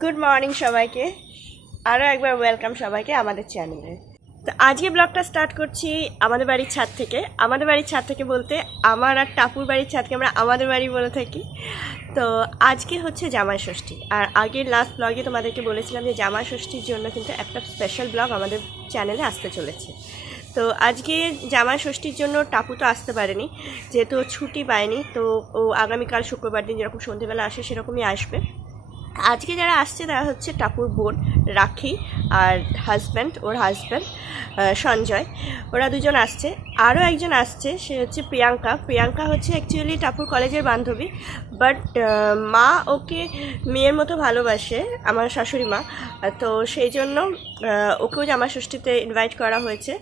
Good morning সবাইকে, আরও একবার ওয়েলকাম সবাইকে আমাদের চ্যানেলে। তো আজকে ব্লগটা স্টার্ট করছি আমাদের বাড়ির ছাদ থেকে। আমাদের বাড়ির ছাদ থেকে বলতে আমার আর টাপুর বাড়ির ছাদকে আমরা আমাদের বাড়ি বলে থাকি। তো আজকে হচ্ছে জামাই ষষ্ঠী, আর আগের লাস্ট ব্লগে তোমাদেরকে বলেছিলাম যে জামাই ষষ্ঠীর জন্য কিন্তু একটা স্পেশাল ব্লগ আমাদের চ্যানেলে আসতে চলেছে। তো আজকে জামাই ষষ্ঠীর জন্য টাপু তো আসতে পারেনি, যেহেতু ছুটি পায়নি। তো ও আগামীকাল শুক্রবার দিন যেরকম সন্ধ্যেবেলা আসে সেরকমই আসবে। আজকে যারা আসছে তারা হচ্ছে টাপুর বোন রাখি আর ওর হাজব্যান্ড সঞ্জয়, ওরা দুজন আসছে। আরও একজন আসছে, সে হচ্ছে প্রিয়াঙ্কা হচ্ছে অ্যাকচুয়ালি টাপুর কলেজের বান্ধবী, বাট মা ওকে মেয়ের মতো ভালোবাসে, আমার শাশুড়ি মা। তো সেই জন্য ওকেও জামাই ষষ্ঠীতে ইনভাইট করা হয়েছে।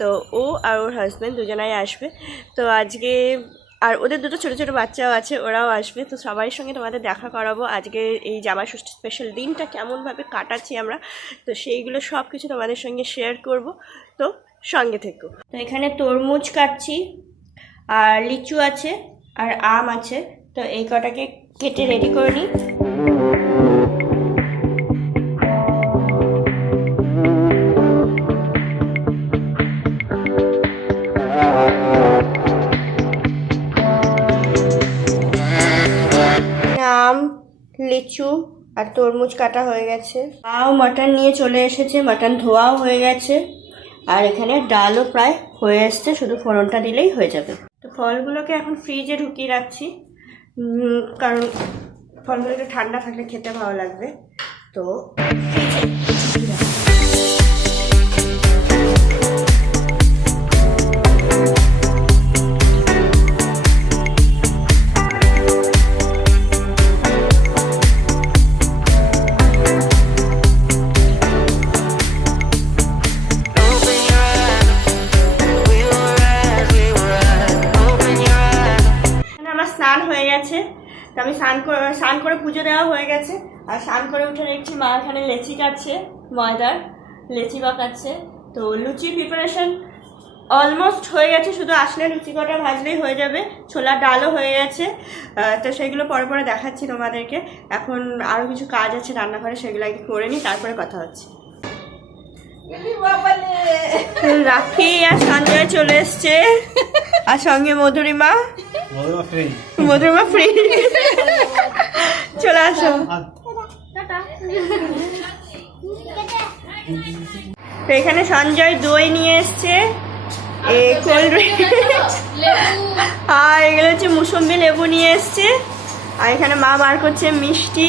তো ও আর ওর হাজব্যান্ড দুজনাই আসবে। তো আজকে আর ওদের দুটো ছোটো ছোটো বাচ্চাও আছে, ওরাও আসবে। তো সবাই সঙ্গে তোমাদের দেখা করাবো আজকে এই জামাই ষষ্ঠী স্পেশাল দিনটা কেমনভাবে কাটাচ্ছি আমরা, তো সেইগুলো সব কিছু তোমাদের সঙ্গে শেয়ার করব। তো সঙ্গে থেকো। তো এখানে তরমুজ কাটছি, আর লিচু আছে, আর আম আছে। তো এই কটাকে কেটে রেডি করে নিই। আম, লিচু আর তরমুজ কাটা হয়ে গেছে। মাও মাটন নিয়ে চলে এসেছে, মাটন ধোয়াও হয়ে গেছে, আর এখানে ডালও প্রায় হয়ে এসছে, শুধু ফোড়নটা দিলেই হয়ে যাবে। তো ফলগুলোকে এখন ফ্রিজে ঢুকিয়ে রাখছি, কারণ ফলগুলো একটু ঠান্ডা থাকলে খেতে ভালো লাগবে। তো স্নান হয়ে গেছে, তো আমি স্নান করে পুজো দেওয়া হয়ে গেছে। আর স্নান করে উঠে দেখছি মা এখানে লেচি কাটছে, ময়দার লেচি পাকাচ্ছে। তো লুচির প্রিপারেশন অলমোস্ট হয়ে গেছে, শুধু আসলে লুচি কটা ভাজলেই হয়ে যাবে। ছোলার ডালও হয়ে গেছে। তো সেগুলো পরে পরে দেখাচ্ছি তোমাদেরকে। এখন আরও কিছু কাজ আছে রান্নাঘরে, সেগুলো আগে করে নিই, তারপরে কথা হচ্ছে। রাখি আর সঞ্জয় চলে এসছে, আর সঙ্গে মধুরিমা ফ্রি। চলে আসো। তো এখানে সঞ্জয় দই নিয়ে এসছে, কোল্ড ড্রিঙ্ক, আর এগুলো হচ্ছে মুসম্বি লেবু নিয়ে এসছে। আর এখানে মা বার করছে মিষ্টি।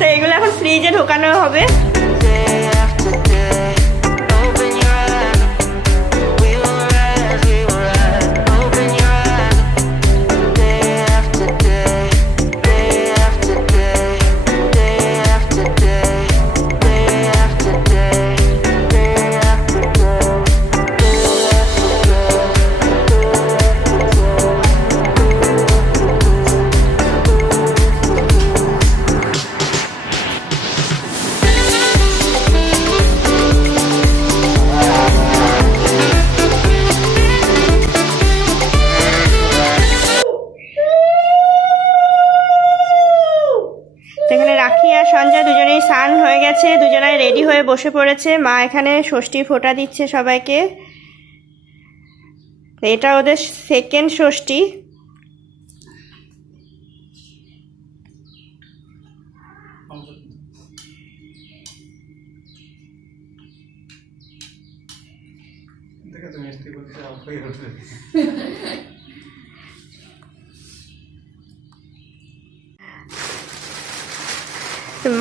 তো এগুলো এখন ফ্রিজে ঢোকানো হবে। সঞ্জয় দুজনেই স্নান হয়ে গেছে, দুজনাই রেডি হয়ে বসে পড়েছে। মা এখানে ষষ্ঠী ফোঁটা দিচ্ছে সবাইকে। এটা ওদের সেকেন্ড ষষ্ঠী।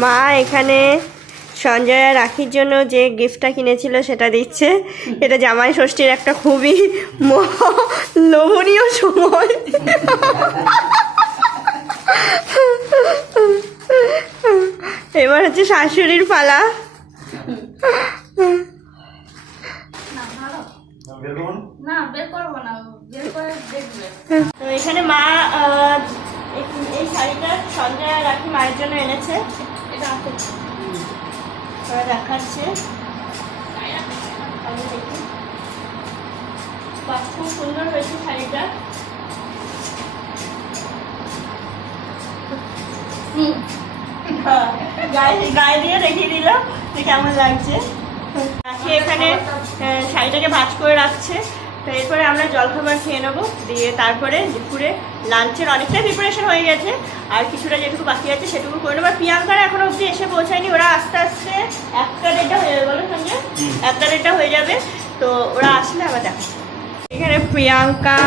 মা এখানে সঞ্জয় আর রাখির জন্য যে গিফটটা কিনেছিল সেটা দিচ্ছে। এটা জামাই ষষ্ঠীর একটা খুবই লোভনীয় সময়। এবার হচ্ছে শাশুড়ির পালা। তো এখানে মা এই শাড়িটা সঞ্জয় আর রাখি মায়ের জন্য এনেছে, এটা ওরা দেখাচ্ছে। খুব সুন্দর হয়েছে শাড়িটা। গায়ে দিয়ে রেখে দিল যে কেমন লাগছে। এখানে শাড়িটাকে ভাঁজ করে রাখছে। তো এরপরে আমরা জলখাবার খেয়ে নেবো, দিয়ে তারপরে দুপুরে লাঞ্চের অনেকটাই প্রিপারেশন হয়ে গেছে, আর কিছুটা যেটুকু বাকি আছে সেটুকু করে নেবো। আর প্রিয়াঙ্কারা এখনো অবধি এসে পৌঁছায়নি, ওরা আস্তে আস্তে 1টা হয়ে যাবে, বলো সঙ্গে 1টা হয়ে যাবে। তো ওরা আসলে আবার দেখা। এখানে প্রিয়াঙ্কা,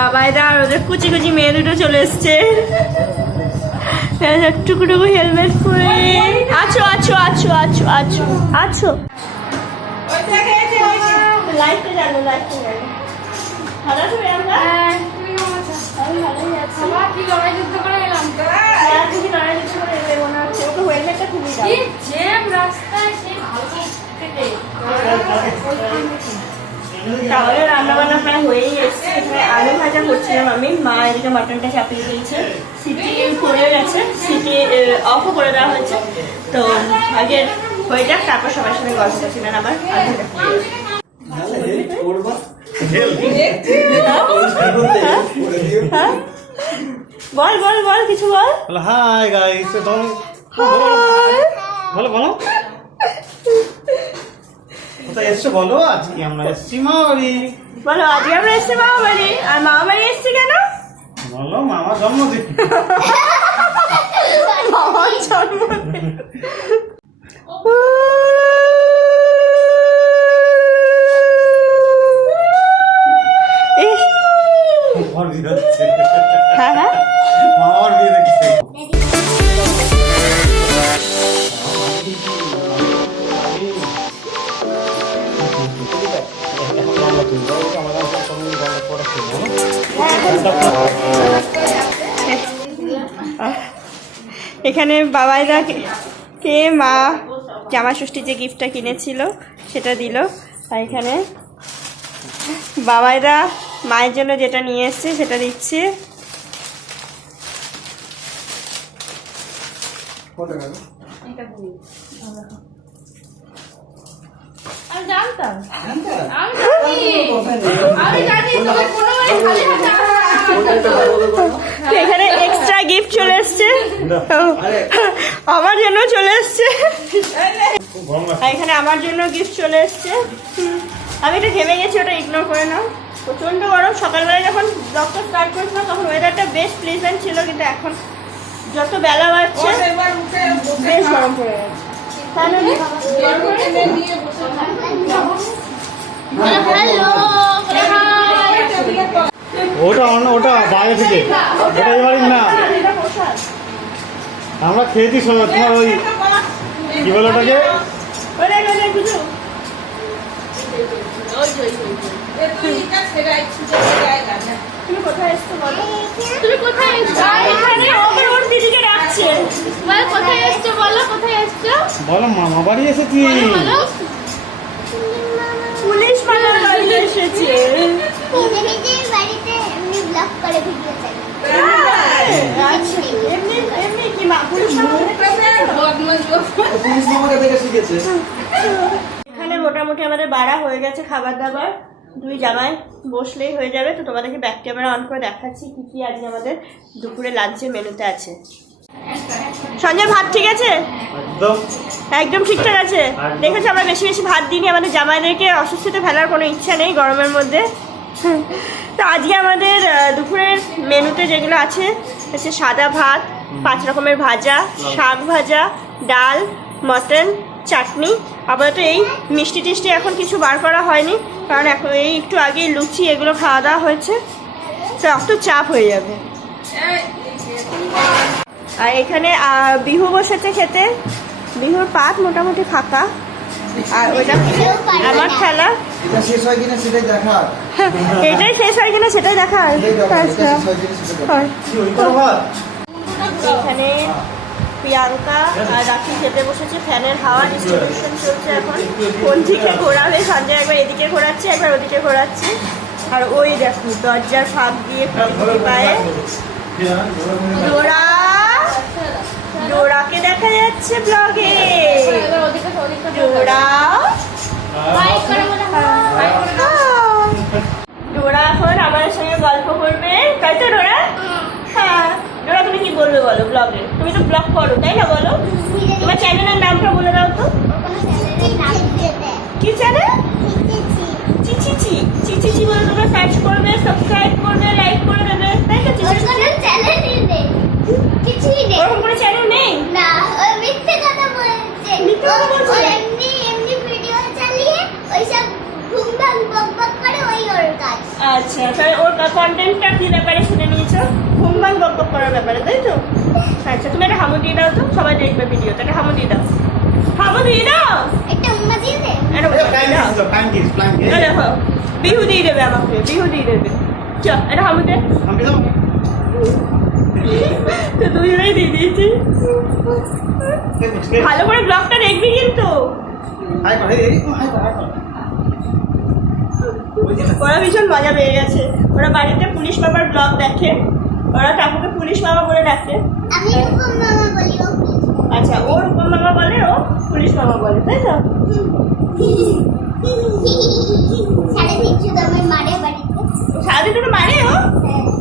বাবাইদা আর ওদের কুচি কুচি মেয়ে দুটো চলে এসছে, টুকুটুকু হেলমেট পরে। আছো আছো আছো আছো আছো আছো লাইটটা জানো, লাইটটা জানো। ভালো আছো প্রিয়াঙ্কা? আমি ভালোই আছি। কি লড়াই যুদ্ধ করে এলাম তো? তুমি লড়াই যুদ্ধ করে এলে মনে হচ্ছে। ওকে হেলমেটটা খুবই দাও। জ্যাম রাস্তায় সেই ভালো থেকে। তাহলে রান্নাবান্না প্রায় হয়েই এসছে। এখানে আলু ভাজা করছিলাম আমি, মা এদিকে মাটনটা চাপিয়ে দিয়েছে, সিটি করে গেছে, সিটি অফও করে দেওয়া হয়েছে। তো আগে হয়ে যাক, তারপর সবার সঙ্গে গল্প করছিলেন আমার। বল বল বল কিছু বল। হাই গাইস, বলো বলো কোথায় এসছো বলো। আজকে আমরা এসছি মামাবাড়ি। বলো আজকে আমরা এসছি মামাবাড়ি। আর মামাবাড়ি এসছি কেন বলো? মামার জন্মদিন। মামার জন্মদিন। হ্যাঁ হ্যাঁ মামার বিয়ে দেখছে। এখানে বাবাইদা কে মা জামা ষষ্ঠীর যে গিফটটা কিনেছিল সেটা দিল। আর এখানে বাবাইদা মায়ের জন্য যেটা নিয়ে এসছে সেটা দিচ্ছে। এখানে এক্সট্রা গিফট চলে এসছে, আমার জন্য চলে এসছে। এখানে আমার জন্য গিফট চলে এসছে। আমি এটা ঘেমে গেছি, ওটা ইগনোর করে নাও। প্রচন্ড গরম। সকালবেলায় যখন ব্লগটা স্টার্ট করেছিলাম তখন ওয়েদারটা বেশ প্লেজেন্ট ছিল, কিন্তু এখন যত বেলা বাড়ছে বেশ গরম পড়ে গেছে। ওটা বাইরে থেকে, ওটা এবারই না। আমরা খেয়েছি তোমার ওই কি বলে ওটাকে, তুমি কোথায় এসছো বলো? তুমি কোথায় এসছো? এখানে ওর দিদিকে ডাকছে। বল কোথায় এসছো বলো, কোথায় এসছো বলো? মামা বাড়ি এসেছি। পুলিশ মামার বাড়ি এসেছে। বাড়িতে এমনি ব্লগ করে ভিডিও চাই। এমনি এমনি কি মা পুলিশ মামাকে দেখে শিখেছে। এখানে মোটামুটি আমাদের বাড়া হয়ে গেছে খাবার দাবার। 2 জামাই বসলেই হয়ে যাবে। তো তোমাদেরকে ব্যাক ক্যামেরা অন করে দেখাচ্ছি কি কি আজকে আমাদের দুপুরে লাঞ্চের মেনুতে আছে। সঞ্জয় ভাত ঠিক আছে? একদম ঠিকঠাক আছে। দেখেছো আমরা বেশি বেশি ভাত দিইনি, আমাদের জামাইদেরকে অসুস্থতে ফেলার কোনো ইচ্ছা নেই গরমের মধ্যে। তো আজকে আমাদের দুপুরের মেনুতে যেগুলো আছে হচ্ছে সাদা ভাত, 5 রকমের ভাজা, শাক ভাজা, ডাল, মটন, চাটনি। আপাতত এই মিষ্টি টিষ্টি এখন কিছু বার করা হয়নি, কারণ এখন এই একটু আগে লুচি এগুলো খাওয়া দাওয়া হয়েছে, তো একটু চাপ হয়ে যাবে। আর এখানে বিহু বসেছে খেতে। বিহুর পাত মোটামুটি ফাঁকা, আর ওইটা আমার খেলা। এটা শেষ হয় কিনা সেটাই দেখার। এটাই শেষ হয় কিনা সেটাই দেখার। এখানে প্রিয়াঙ্কা আর রাখি খেতে বসেছে। ফ্যানের হাওয়া ডিস্ট্রিবিউশন চলছে এখন। কোন দিকে ঘোরাবে? সঞ্জয় একবার এদিকে ঘোরাচ্ছে, একবার ওদিকে ঘোরাচ্ছে। আর ওই দেখো দরজার ফাঁক দিয়ে পায়ে ডোরা, ডোরাকে দেখা যাচ্ছে ব্লগে। ডোরা ডোরা এখন আমাদের সঙ্গে গল্প করবে, তাই তো ডোরা? হ্যাঁ ডোরা, তুমি কি বলবে বলো ব্লগে? তুমি তো ব্লগ করো তাই না? বলো তোমার চ্যানেলের নামটা বলে দাও তো। কি চ্যানেল? চিচিচি। চিচিচি বলে তোমরা সার্চ করবে, সাবস্ক্রাইব করবে, লাইক করে দেবে, তাই তো? ওর কোনো চ্যানেলই নেই, কিছুই নেই। ওরকম কোনো চ্যানেল নেই? না, ও মিথ্যে কথা বলছে। মিথ্যে কথা বলছে? ও এমনি এমনি ভিডিও চালিয়ে ওইসব ঘুমভাং বকবক করে, ওই ওর কাজ। আচ্ছা, তাহলে ওর কন্টেন্টটা কি ব্যাপারে শুনে নিয়েছো? ঘুমবাং বকবক করার ব্যাপারে, তাই তো? আচ্ছা, তুমি একটা হামু দিয়ে দাও তো, সবাই দেখবে ভিডিওতে। একটা হামু দিয়ে দাও, হামু দিয়ে দাও। একটা উম্মা দিয়ে দে। একটা উম্মা দিয়ে দাও। এই দেখো, বিহু দিয়ে দেবে আমাকে, বিহু দিয়ে দেবে। চ, একটা হামু দে। তো দুজনেই দিয়ে দিয়েছি। ভালো করে ব্লগটা দেখবি কিন্তু। ওরা ভীষণ মজা পেয়ে গেছে। ওরা বাড়িতে পুলিশ বাবার ব্লগ দেখে, ওরা টাপুকে পুলিশ বাবা বলে ডাকে। আমি রূপম মামা বলি, ও আচ্ছা, ওর রূপম মামা বলে, ও পুলিশ মামা বলে, তাই তো? সারাদিন শুধু আমার মারে বাড়িতে। সারাদিন তোকে মারে ও?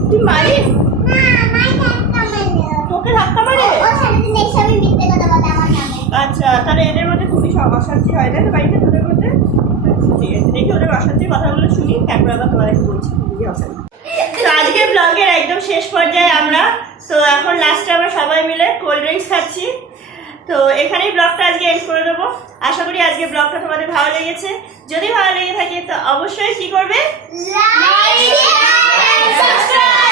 তুই মারিস? না, মাই ধাক্কা মারে। তোকে ধাক্কা মারে? ও সারাদিন এইসবই মিথ্যে কথা বলে আমার নামে। আচ্ছা, তাহলে এদের মধ্যে খুবই অশান্তি হয়, তাই তো বাড়িতে তোদের মধ্যে? আচ্ছা, ঠিক আছে, দেখি ওদের অশান্তির কথাগুলো শুনি, তারপর আবার তোমাদেরকে বলছি কি অশান্তি। তো আজকে ব্লগের একদম শেষ পর্যায়ে আমরা, তো এখন লাস্টে আমরা সবাই মিলে কোল্ড ড্রিঙ্কস খাচ্ছি। তো এখানেই ব্লগটা আজকে এন্ড করে দেবো। আশা করি আজকে ব্লগটা তোমাদের ভালো লেগেছে। যদি ভালো লেগে থাকে তো অবশ্যই কি করবে? Like, share, subscribe.